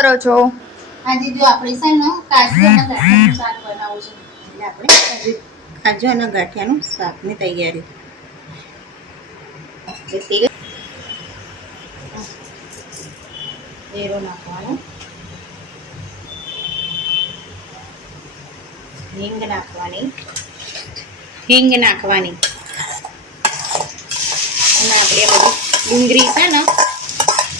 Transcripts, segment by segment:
કરો છો? આજે જો આપણે છે ને કાજુ અને ગાંઠિયાનું શાક બનાવવું છે, એટલે આપણે કાજુ અને ગાંઠિયાનું શાકની તૈયારી. જીરો નાખવાનું, હિંગ નાખવાની, અને આપણે બધી ડુંગળી છે ને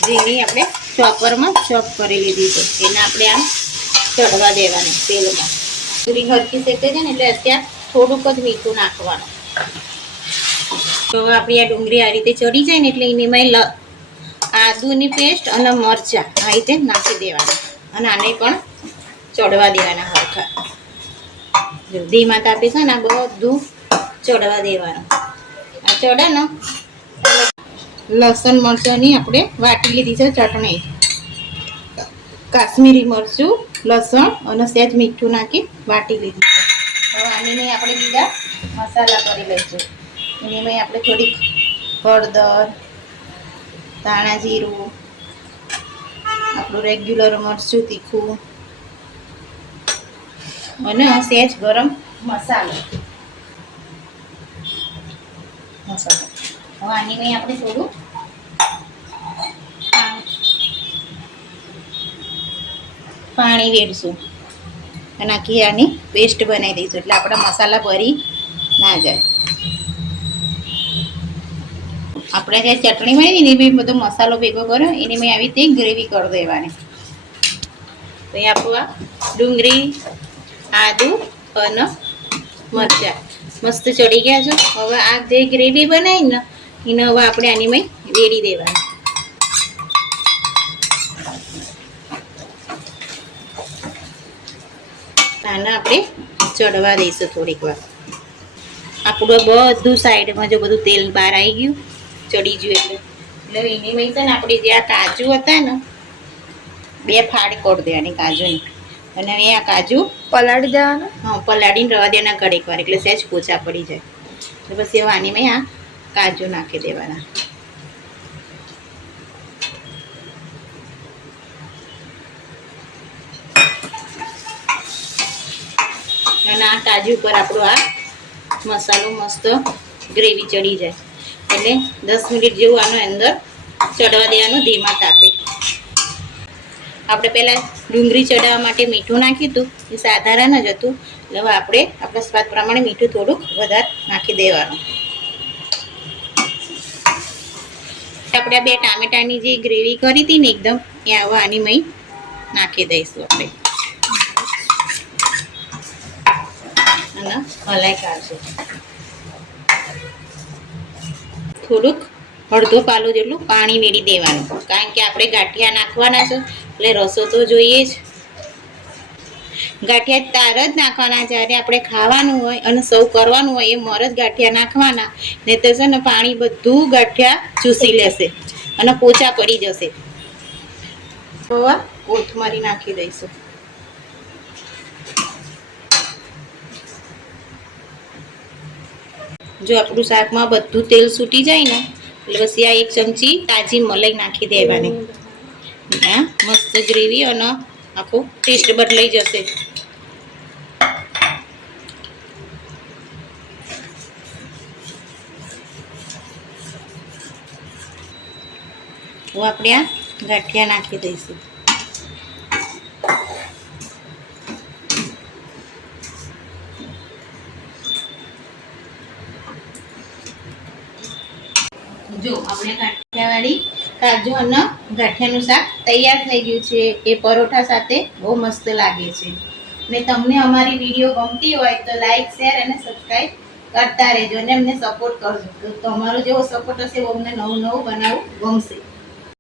ઝીણી આપણે ચોપરમાં ચોપ કરી લીધી છે, એને આપણે આમ ચડવા દેવાની તેલમાં. ડુંગળી હરકી શેકે છે ને એટલે અત્યારે થોડુંક જ મીઠું નાખવાનું. તો આપણી આ ડુંગળી આ રીતે ચડી જાય ને એટલે એની આદુની પેસ્ટ અને મરચાં આ રીતે નાખી દેવાના, અને આને પણ ચડવા દેવાના હરખા. જો ધીમા તાપે છે ને આ બધું ચડવા દેવાનું. આ ચડે ને લસણ મરચાંની આપણે વાટી લીધી છે ચટણી, કાશ્મીરી મરચું, લસણ અને સહેજ મીઠું નાખી વાટી લીધી છે. હવે આની આપણે બીજા મસાલા કરી લઈશું. એની આપણે થોડીક હળદર, ધાણા જીરું, આપણું રેગ્યુલર મરચું તીખું અને સહેજ ગરમ મસાલો. હવે આની આપણે થોડું પાણી રેડશું અને આખી આની પેસ્ટ બનાવી દઈશું, એટલે આપણા મસાલા ભરી ના જાય. આપણે જે ચટણી બની ને એ બી બધો મસાલો ભેગો કર્યો, એની મેં આવી રીતે ગ્રેવી કરી દેવાની. તો એ આપણું આ ડુંગળી, આદુ અને મરચાં મસ્ત ચડી ગયા છે. હવે આ જે ગ્રેવી બનાવી ને એને હવે આપણે આની મેં રેડી દેવાની. આને આપણે ચડવા દઈશું થોડીક વાર. આપણું બધું સાઈડમાં જો બધું તેલ બહાર આવી ગયું, ચડી ગયું એટલે એની મેં છે ને આપણે જે આ કાજુ હતા ને 2 ફાડ કરી દેવાની કાજુની, અને એ આ કાજુ પલાળી દેવાના. હા, પલાળીને રવા દેવાના ઘડીક વાર, એટલે સહેજ પોચા પડી જાય. તો પછી હવે આની મેં આ કાજુ નાખી દેવાના. અને આ કાજુ પર આપણો આ મસાલો મસ્ત ગ્રેવી ચડી જાય, એટલે 10 મિનિટ જેવું આનો અંદર ચડવા દેવાનું ધીમા તાપે. આપણે પહેલાં ડુંગળી ચડાવવા માટે મીઠું નાખ્યું હતું, એ સાધારણ જ હતું. એટલે હવે આપણે આપણા સ્વાદ પ્રમાણે મીઠું થોડુંક વધારે નાખી દેવાનું. આપણે 2 ટામેટાની જે ગ્રેવી કરી હતી ને એકદમ, એ હવે આની મેં નાખી દઈશું આપણે અને હલાઈ કાઢશું. થોડુંક અડધો પાલો જેટલું પાણી વેડી દેવાનું, કારણ કે આપણે ગાંઠિયા નાખવાના છે એટલે રસો તો જોઈએ જ. ગાંઠિયા તાર જ નાખવાના, જ્યારે આપણે ખાવાનું હોય અને સર્વ કરવાનું હોય એ મર જ ગાંઠિયા નાખવાના, નહીં તો છે ને પાણી બધું ગાંઠિયા ચૂસી લેશે અને પોચા પડી જશે. તો કોથમરી નાખી દઈશું. જો આપણું શાકમાં બધું તેલ છૂટી જાય ને એટલે પછી આ 1 ચમચી તાજી મલાઈ નાખી દેવાની. હા, મસ્ત ગ્રેવી અને આખું ટેસ્ટ બદલાઈ જશે. હું આપણે આ ગાંઠિયા નાખી દઈશું. જો આપણે ગાંઠિયાવાળી કાજુ અને ગાંઠિયાનું શાક તૈયાર થઈ ગયું છે. એ પરોઠા સાથે બહુ મસ્ત લાગે છે. ને તમને અમારી વિડીયો ગમતી હોય તો લાઈક, શેર અને સબસ્ક્રાઈબ કરતા રહેજો અને અમને સપોર્ટ કરજો. તો તમારો જેવો સપોર્ટ હશે અમને નવું બનાવવું ગમશે.